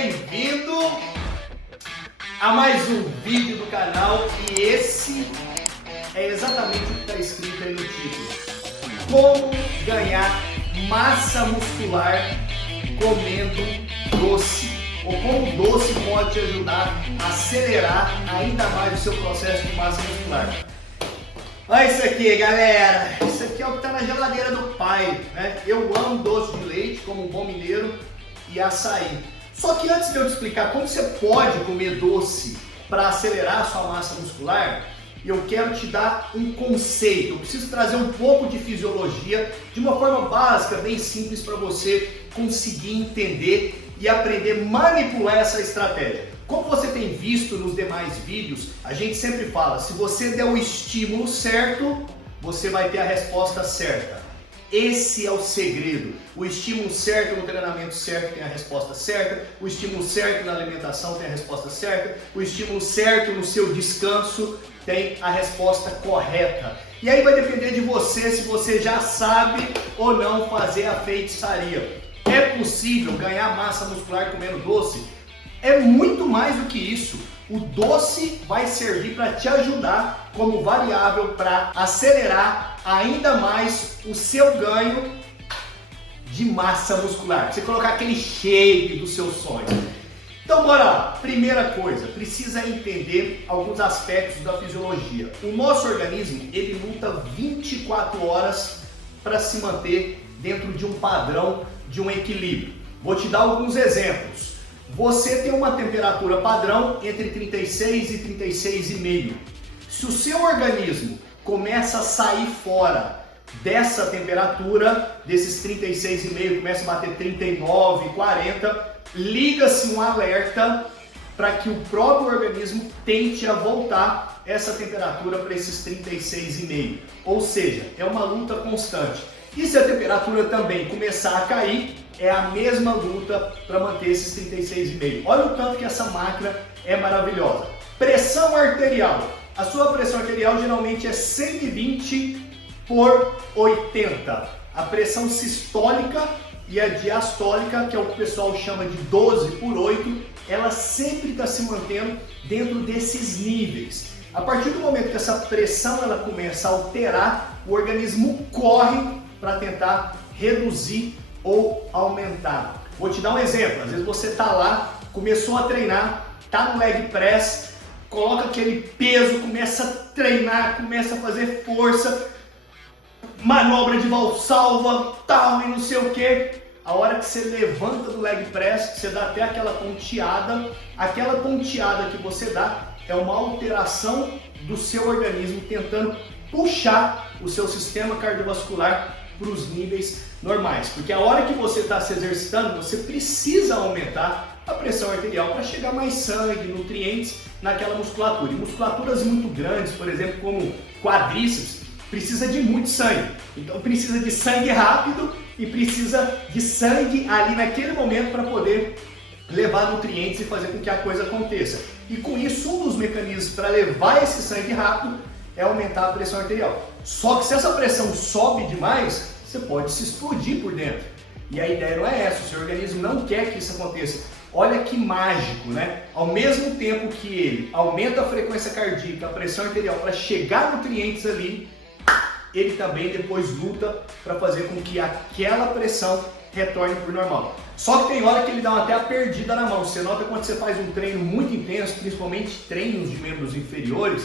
bem-vindo a mais um vídeo do canal e esse é exatamente o que está escrito aí no título: como ganhar massa muscular comendo doce, ou como o doce pode te ajudar a acelerar ainda mais o seu processo de massa muscular. Olha isso aqui, galera, isso aqui é o que está na geladeira do pai, né? Eu amo doce de leite como um bom mineiro e açaí. Só que antes de eu te explicar como você pode comer doce para acelerar a sua massa muscular, eu quero te dar um conceito. Eu preciso trazer um pouco de fisiologia de uma forma básica, bem simples, para você conseguir entender e aprender a manipular essa estratégia. Como você tem visto nos demais vídeos, a gente sempre fala, se você der o estímulo certo, você vai ter a resposta certa. Esse é o segredo. O estímulo certo no treinamento certo tem a resposta certa, o estímulo certo na alimentação tem a resposta certa, o estímulo certo no seu descanso tem a resposta correta. E aí vai depender de você se você já sabe ou não fazer a feitiçaria. É possível ganhar massa muscular comendo doce? É muito mais do que isso. O doce vai servir para te ajudar como variável para acelerar ainda mais o seu ganho de massa muscular. Você colocar aquele shape dos seus sonhos. Então bora lá. Primeira coisa, precisa entender alguns aspectos da fisiologia. O nosso organismo, ele luta 24 horas para se manter dentro de um padrão, de um equilíbrio. Vou te dar alguns exemplos. Você tem uma temperatura padrão entre 36 e 36,5. Se o seu organismo começa a sair fora dessa temperatura, desses 36,5, começa a bater 39, 40, liga-se um alerta para que o próprio organismo tente a voltar essa temperatura para esses 36,5. Ou seja, é uma luta constante. E se a temperatura também começar a cair, é a mesma luta para manter esses 36,5. Olha o tanto que essa máquina é maravilhosa. Pressão arterial. A sua pressão arterial geralmente é 120 por 80. A pressão sistólica e a diastólica, que é o que o pessoal chama de 12 por 8, ela sempre está se mantendo dentro desses níveis. A partir do momento que essa pressão ela começa a alterar, o organismo corre para tentar reduzir ou aumentar. Vou te dar um exemplo. Às vezes você está lá, começou a treinar, está no leg press, coloca aquele peso, começa a treinar, começa a fazer força, manobra de valsalva, tal e não sei o que. A hora que você levanta do leg press, você dá até aquela ponteada que você dá é uma alteração do seu organismo tentando puxar o seu sistema cardiovascular para os níveis normais, porque a hora que você está se exercitando, você precisa aumentar a pressão arterial para chegar mais sangue, nutrientes naquela musculatura. E musculaturas muito grandes, por exemplo, como quadríceps, precisa de muito sangue. Então precisa de sangue rápido e precisa de sangue ali naquele momento para poder levar nutrientes e fazer com que a coisa aconteça. E com isso, um dos mecanismos para levar esse sangue rápido é aumentar a pressão arterial. Só que se essa pressão sobe demais, você pode se explodir por dentro. E a ideia não é essa, o seu organismo não quer que isso aconteça. Olha que mágico, né? Ao mesmo tempo que ele aumenta a frequência cardíaca, a pressão arterial para chegar nutrientes ali, ele também depois luta para fazer com que aquela pressão retorne para o normal. Só que tem hora que ele dá até a perdida na mão. Você nota quando você faz um treino muito intenso, principalmente treinos de membros inferiores,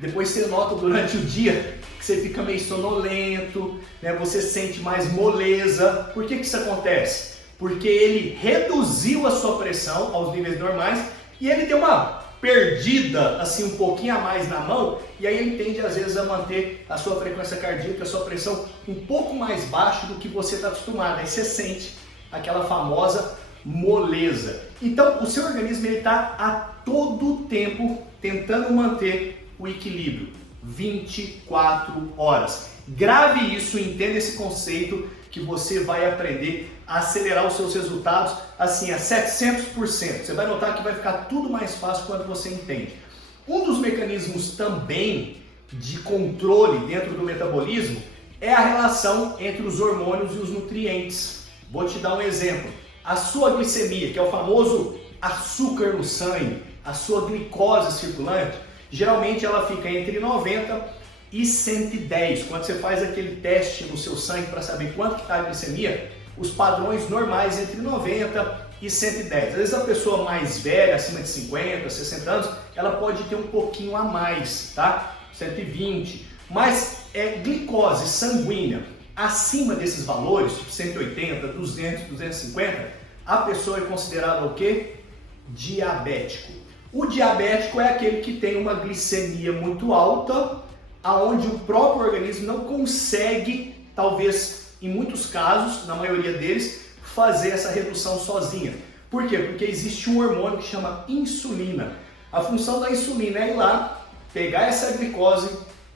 depois você nota durante o dia que você fica meio sonolento, né? Você sente mais moleza. Por que isso acontece? Porque ele reduziu a sua pressão aos níveis normais e ele deu uma perdida assim um pouquinho a mais na mão, e aí ele tende às vezes a manter a sua frequência cardíaca, a sua pressão um pouco mais baixa do que você está acostumado. Aí você sente aquela famosa moleza. Então o seu organismo está a todo tempo tentando manter o equilíbrio, 24 horas. Grave isso, entenda esse conceito que você vai aprender a acelerar os seus resultados assim a 700%. Você vai notar que vai ficar tudo mais fácil quando você entende. Um dos mecanismos também de controle dentro do metabolismo é a relação entre os hormônios e os nutrientes. Vou te dar um exemplo. A sua glicemia, que é o famoso açúcar no sangue, a sua glicose circulante, geralmente ela fica entre 90 e 110. Quando você faz aquele teste no seu sangue para saber quanto está a glicemia, os padrões normais entre 90 e 110. Às vezes a pessoa mais velha, acima de 50, 60 anos, ela pode ter um pouquinho a mais, tá? 120. Mas glicose sanguínea acima desses valores, tipo 180, 200, 250, a pessoa é considerada o quê? Diabético. O diabético é aquele que tem uma glicemia muito alta, aonde o próprio organismo não consegue, talvez em muitos casos, na maioria deles, fazer essa redução sozinha. Por quê? Porque existe um hormônio que chama insulina. A função da insulina é ir lá, pegar essa glicose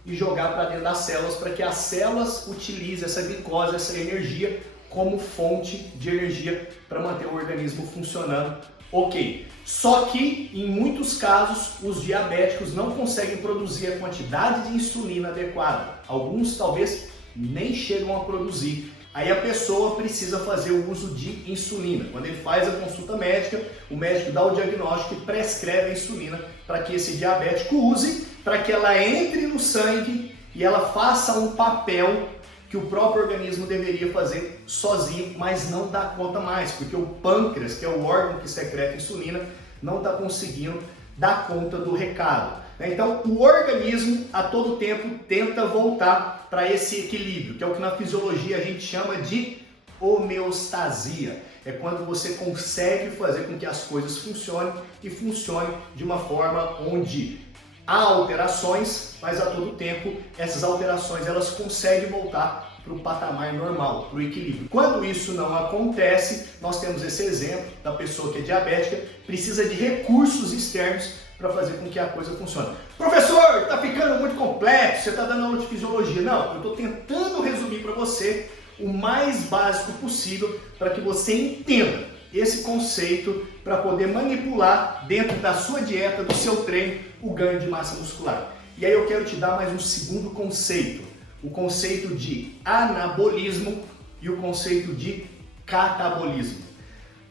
e jogar para dentro das células, para que as células utilizem essa glicose, essa energia, como fonte de energia para manter o organismo funcionando ok. Só que, em muitos casos, os diabéticos não conseguem produzir a quantidade de insulina adequada. Alguns, talvez, nem chegam a produzir. Aí a pessoa precisa fazer o uso de insulina. Quando ele faz a consulta médica, o médico dá o diagnóstico e prescreve a insulina para que esse diabético use, para que ela entre no sangue e ela faça um papel que o próprio organismo deveria fazer sozinho, mas não dá conta mais, porque o pâncreas, que é o órgão que secreta insulina, não está conseguindo dar conta do recado. Então, o organismo, a todo tempo, tenta voltar para esse equilíbrio, que é o que na fisiologia a gente chama de homeostasia. É quando você consegue fazer com que as coisas funcionem e funcionem de uma forma onde há alterações, mas a todo tempo essas alterações elas conseguem voltar para o patamar normal, para o equilíbrio. Quando isso não acontece, nós temos esse exemplo da pessoa que é diabética, precisa de recursos externos para fazer com que a coisa funcione. Professor, está ficando muito complexo, você está dando aula de fisiologia. Não, eu estou tentando resumir para você o mais básico possível para que você entenda esse conceito para poder manipular dentro da sua dieta, do seu treino, o ganho de massa muscular. E aí eu quero te dar mais um segundo conceito, o conceito de anabolismo e o conceito de catabolismo.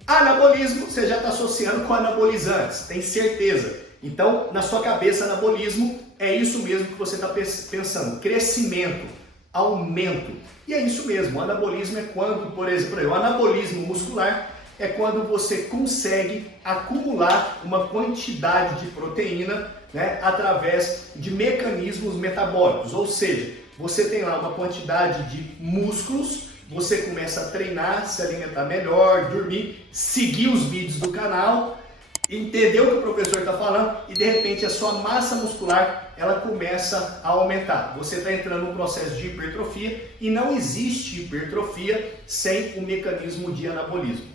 Anabolismo você já está associando com anabolizantes, tem certeza. Então, na sua cabeça, anabolismo é isso mesmo que você está pensando, crescimento, aumento. E é isso mesmo, o anabolismo é quando, por exemplo, o anabolismo muscular é quando você consegue acumular uma quantidade de proteína, né, através de mecanismos metabólicos. Ou seja, você tem lá uma quantidade de músculos, você começa a treinar, se alimentar melhor, dormir, seguir os vídeos do canal, entender o que o professor está falando e de repente a sua massa muscular ela começa a aumentar. Você está entrando num processo de hipertrofia e não existe hipertrofia sem o mecanismo de anabolismo.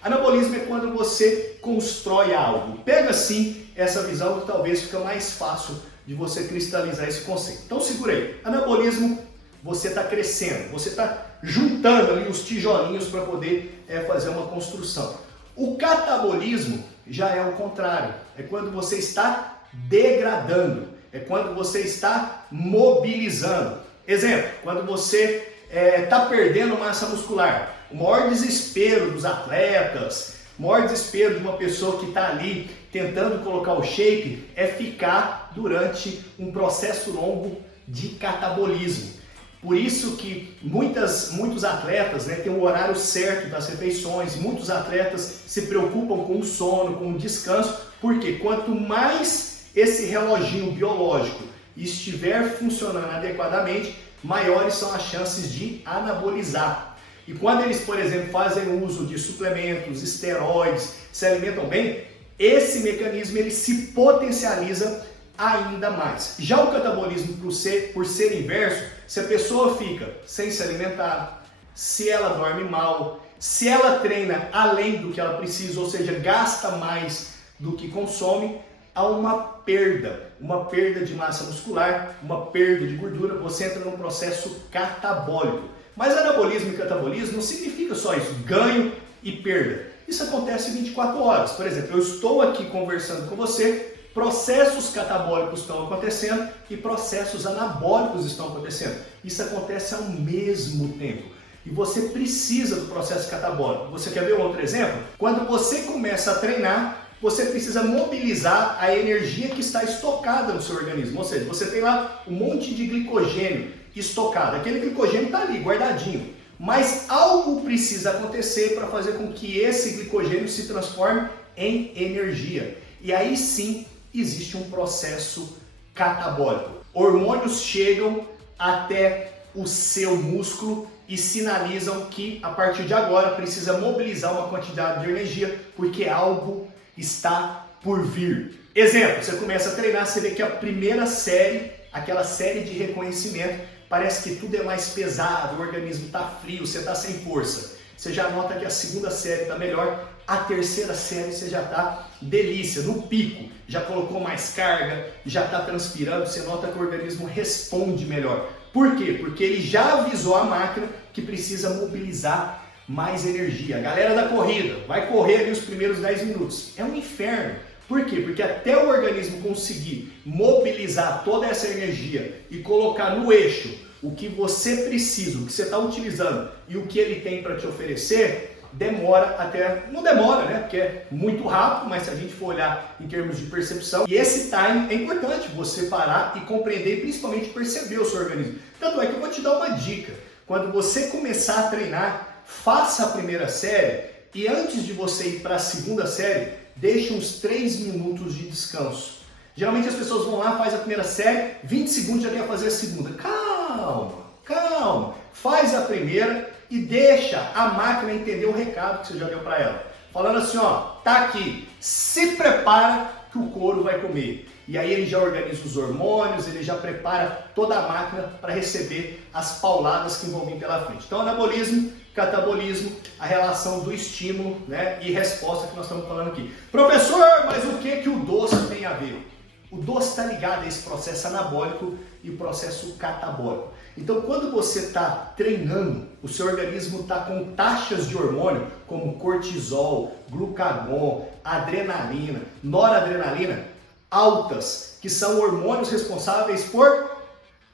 Anabolismo é quando você constrói algo. Pega assim essa visão que talvez fica mais fácil de você cristalizar esse conceito. Então segura aí. Anabolismo, você está crescendo, você está juntando ali os tijolinhos para poder fazer uma construção. O catabolismo já é o contrário. É quando você está degradando. É quando você está mobilizando. Exemplo, quando você está perdendo massa muscular. O maior desespero dos atletas, o maior desespero de uma pessoa que está ali tentando colocar o shape é ficar durante um processo longo de catabolismo. Por isso que muitos atletas, né, têm o horário certo das refeições, muitos atletas se preocupam com o sono, com o descanso, porque quanto mais esse reloginho biológico estiver funcionando adequadamente, maiores são as chances de anabolizar. E quando eles, por exemplo, fazem uso de suplementos, esteroides, se alimentam bem, esse mecanismo ele se potencializa ainda mais. Já o catabolismo, por ser inverso, se a pessoa fica sem se alimentar, se ela dorme mal, se ela treina além do que ela precisa, ou seja, gasta mais do que consome, há uma perda de massa muscular, uma perda de gordura, você entra num processo catabólico. Mas anabolismo e catabolismo não significa só isso, ganho e perda. Isso acontece 24 horas. Por exemplo, eu estou aqui conversando com você, processos catabólicos estão acontecendo e processos anabólicos estão acontecendo. Isso acontece ao mesmo tempo. E e você precisa do processo catabólico. Você quer ver um outro exemplo? Quando você começa a treinar, você precisa mobilizar a energia que está estocada no seu organismo. Ou seja, você tem lá um monte de glicogênio estocado. Aquele glicogênio está ali, guardadinho. Mas algo precisa acontecer para fazer com que esse glicogênio se transforme em energia. E aí sim existe um processo catabólico. Hormônios chegam até o seu músculo e sinalizam que a partir de agora precisa mobilizar uma quantidade de energia porque algo está por vir. Exemplo, você começa a treinar, você vê que a primeira série, aquela série de reconhecimento, parece que tudo é mais pesado, o organismo está frio, você está sem força. Você já nota que a segunda série está melhor, a terceira série você já está delícia, no pico, já colocou mais carga, já está transpirando, você nota que o organismo responde melhor. Por quê? Porque ele já avisou a máquina que precisa mobilizar mais energia. A galera da corrida vai correr ali os primeiros 10 minutos. É um inferno. Por quê? Porque até o organismo conseguir mobilizar toda essa energia e colocar no eixo o que você precisa, o que você está utilizando e o que ele tem para te oferecer, demora até... Não demora, né? Porque é muito rápido, mas se a gente for olhar em termos de percepção, e esse time é importante você parar e compreender e principalmente perceber o seu organismo. Tanto é que eu vou te dar uma dica. Quando você começar a treinar, faça a primeira série e antes de você ir para a segunda série, deixe uns 3 minutos de descanso. Geralmente as pessoas vão lá, faz a primeira série, 20 segundos já quer fazer a segunda. Calma, calma. Faz a primeira e deixa a máquina entender o recado que você já deu para ela. Falando assim, ó, tá aqui, se prepara que o couro vai comer. E aí ele já organiza os hormônios, ele já prepara toda a máquina para receber as pauladas que vão vir pela frente. Então, anabolismo, catabolismo, a relação do estímulo, né, e resposta que nós estamos falando aqui. Professor, mas o que o doce tem a ver? O doce está ligado a esse processo anabólico e o processo catabólico. Então, quando você está treinando, o seu organismo está com taxas de hormônio como cortisol, glucagon, adrenalina, noradrenalina altas, que são hormônios responsáveis por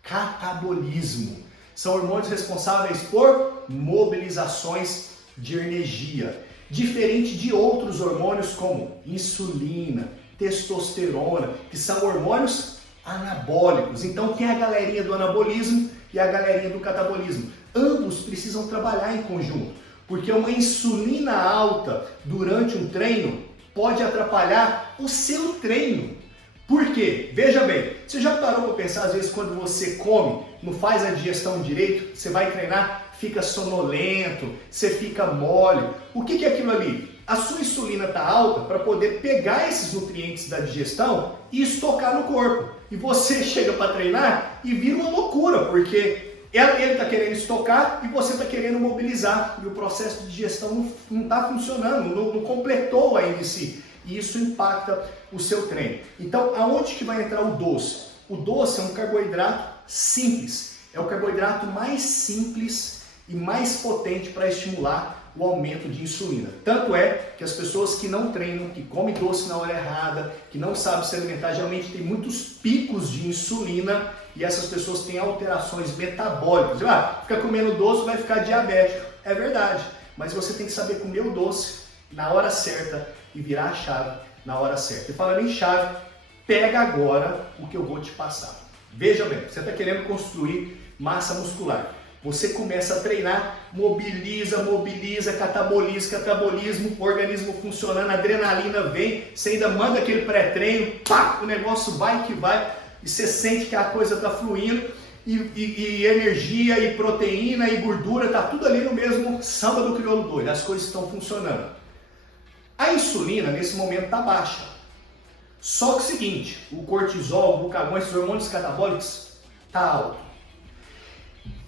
catabolismo. São hormônios responsáveis por mobilizações de energia, diferente de outros hormônios como insulina, testosterona, que são hormônios anabólicos. Então tem a galerinha do anabolismo e a galerinha do catabolismo. Ambos precisam trabalhar em conjunto, porque uma insulina alta durante um treino pode atrapalhar o seu treino. Por quê? Veja bem, você já parou para pensar, às vezes, quando você come, não faz a digestão direito, você vai treinar, fica sonolento, você fica mole. O que é aquilo ali? A sua insulina está alta para poder pegar esses nutrientes da digestão e estocar no corpo. E você chega para treinar e vira uma loucura, porque ele está querendo estocar e você está querendo mobilizar. E o processo de digestão não está funcionando, não completou ainda em si. E isso impacta o seu treino. Então, aonde que vai entrar o doce? O doce é um carboidrato simples. É o carboidrato mais simples e mais potente para estimular o aumento de insulina. Tanto é que as pessoas que não treinam, que comem doce na hora errada, que não sabem se alimentar, geralmente tem muitos picos de insulina e essas pessoas têm alterações metabólicas. Fica comendo doce, vai ficar diabético. É verdade, mas você tem que saber comer o doce na hora certa e virar a chave na hora certa. E falando em chave, pega agora o que eu vou te passar. Veja bem, você está querendo construir massa muscular. Você começa a treinar, mobiliza, catabolismo, organismo funcionando, adrenalina vem, você ainda manda aquele pré-treino, pá, o negócio vai que vai, e você sente que a coisa está fluindo, e energia, e proteína, e gordura, está tudo ali no mesmo samba do crioulo doido, as coisas estão funcionando. A insulina, nesse momento, está baixa. Só que o seguinte, o cortisol, o glucagon, esses hormônios catabólicos, está alto.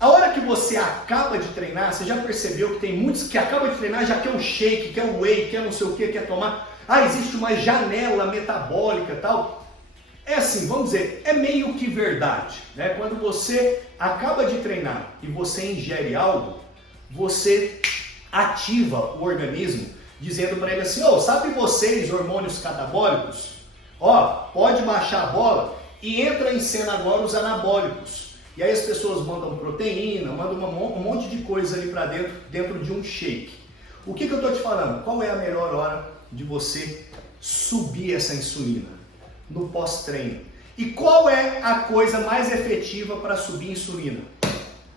A hora que você acaba de treinar, você já percebeu que tem muitos que acabam de treinar, já quer um shake, quer um whey, quer não sei o que, quer tomar. Existe uma janela metabólica e tal. É assim, vamos dizer, é meio que verdade, né? Quando você acaba de treinar e você ingere algo, você ativa o organismo, dizendo para ele assim, sabe vocês, hormônios catabólicos? Pode baixar a bola e entra em cena agora os anabólicos. E aí as pessoas mandam proteína, mandam um monte de coisa ali para dentro de um shake. O que eu estou te falando? Qual é a melhor hora de você subir essa insulina? No pós-treino. E qual é a coisa mais efetiva para subir a insulina?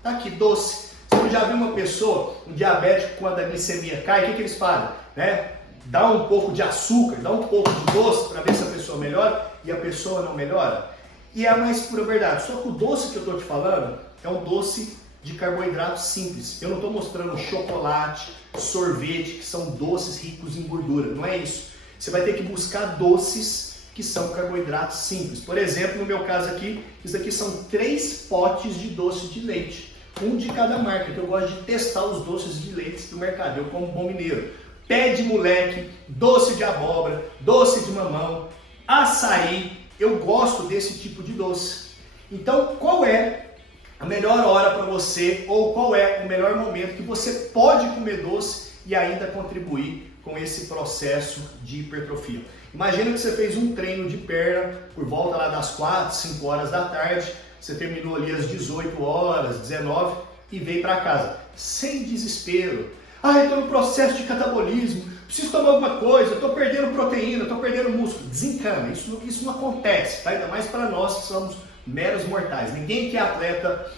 Tá aqui, doce. Você já viu uma pessoa, um diabético, quando a glicemia cai, o que eles fazem? Né? Dá um pouco de açúcar, dá um pouco de doce para ver se a pessoa melhora e a pessoa não melhora. E é a mais pura verdade. Só que o doce que eu estou te falando é um doce de carboidrato simples. Eu não estou mostrando chocolate, sorvete, que são doces ricos em gordura. Não é isso. Você vai ter que buscar doces que são carboidratos simples. Por exemplo, no meu caso aqui, isso aqui são 3 potes de doce de leite. Um de cada marca, que eu gosto de testar os doces de leite do mercado. Eu como bom mineiro. Pé de moleque, doce de abóbora, doce de mamão, açaí. Eu gosto desse tipo de doce. Então, qual é a melhor hora para você, ou qual é o melhor momento que você pode comer doce e ainda contribuir com esse processo de hipertrofia? Imagina que você fez um treino de perna por volta lá das 4, 5 horas da tarde, você terminou ali às 18 horas, 19 e veio para casa. Sem desespero. Ah, estou no processo de catabolismo, preciso tomar alguma coisa, estou perdendo proteína, estou perdendo músculo. Desencana, isso não acontece, tá? Ainda mais para nós que somos meros mortais. Ninguém que é atleta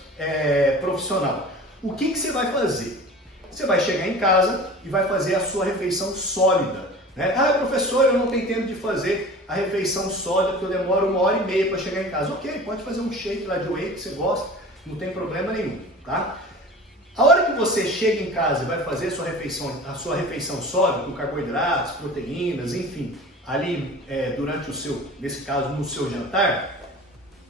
profissional. O que você vai fazer? Você vai chegar em casa e vai fazer a sua refeição sólida. Né? Ah, professor, eu não tenho tempo de fazer a refeição sólida porque eu demoro 1h30 para chegar em casa. Ok, pode fazer um shake lá de whey que você gosta, não tem problema nenhum, tá? A hora que você chega em casa e vai fazer a sua refeição sólida, com carboidratos, proteínas, enfim, ali durante nesse caso, no seu jantar,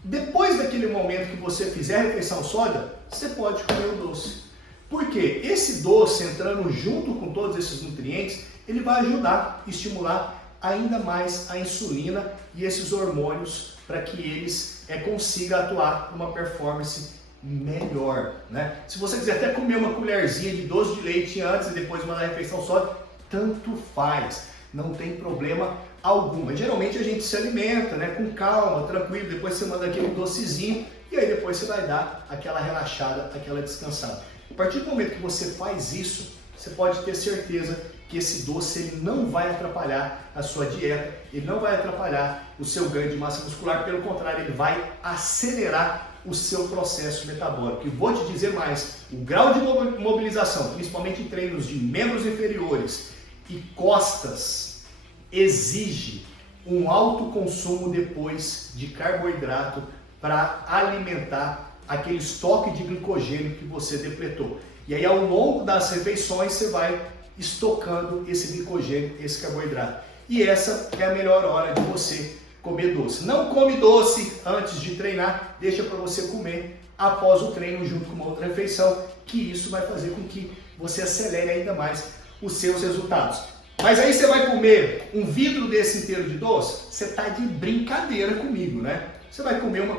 depois daquele momento que você fizer a refeição sólida, você pode comer o doce. Por quê? Esse doce entrando junto com todos esses nutrientes, ele vai ajudar, estimular ainda mais a insulina e esses hormônios para que eles consigam atuar com uma performance melhor, né? Se você quiser até comer uma colherzinha de doce de leite antes e depois uma refeição sólida, tanto faz, não tem problema algum. Mas geralmente a gente se alimenta, né, com calma, tranquilo, depois você manda aquele docezinho e aí depois você vai dar aquela relaxada, aquela descansada. A partir do momento que você faz isso, você pode ter certeza que esse doce ele não vai atrapalhar a sua dieta, ele não vai atrapalhar o seu ganho de massa muscular, pelo contrário, ele vai acelerar o seu processo metabólico. E vou te dizer mais, o grau de mobilização, principalmente em treinos de membros inferiores e costas, exige um alto consumo depois de carboidrato para alimentar aquele estoque de glicogênio que você depletou. E aí ao longo das refeições você vai estocando esse glicogênio, esse carboidrato. E essa é a melhor hora de você comer doce. Não come doce antes de treinar, deixa para você comer após o treino junto com uma outra refeição, que isso vai fazer com que você acelere ainda mais os seus resultados. Mas aí você vai comer um vidro desse inteiro de doce? Você está de brincadeira comigo, né? Você vai comer uma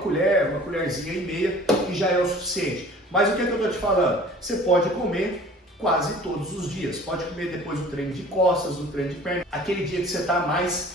colherzinha e meia e já é o suficiente. Mas o que eu estou te falando? Você pode comer quase todos os dias. Pode comer depois do treino de costas, do treino de perna, aquele dia que você está mais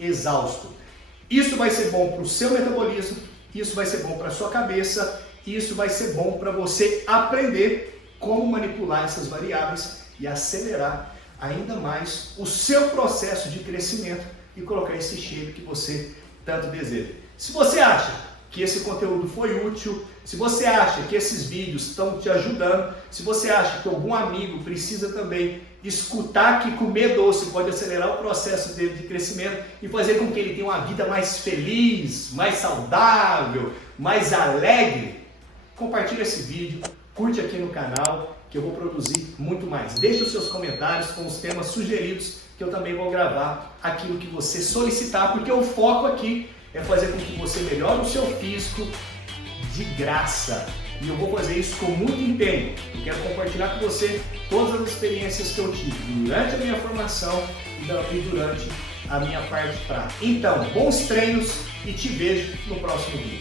exausto. Isso vai ser bom para o seu metabolismo, isso vai ser bom para a sua cabeça, isso vai ser bom para você aprender como manipular essas variáveis e acelerar ainda mais o seu processo de crescimento e colocar esse shape que você tanto deseja. Se você acha que esse conteúdo foi útil, se você acha que esses vídeos estão te ajudando, se você acha que algum amigo precisa também escutar que comer doce pode acelerar o processo dele de crescimento e fazer com que ele tenha uma vida mais feliz, mais saudável, mais alegre, compartilha esse vídeo, curte aqui no canal que eu vou produzir muito mais. Deixe os seus comentários com os temas sugeridos que eu também vou gravar aquilo que você solicitar, porque o foco aqui é fazer com que você melhore o seu físico de graça. E eu vou fazer isso com muito empenho. Eu quero compartilhar com você todas as experiências que eu tive durante a minha formação e durante a minha parte prática. Então, bons treinos e te vejo no próximo vídeo.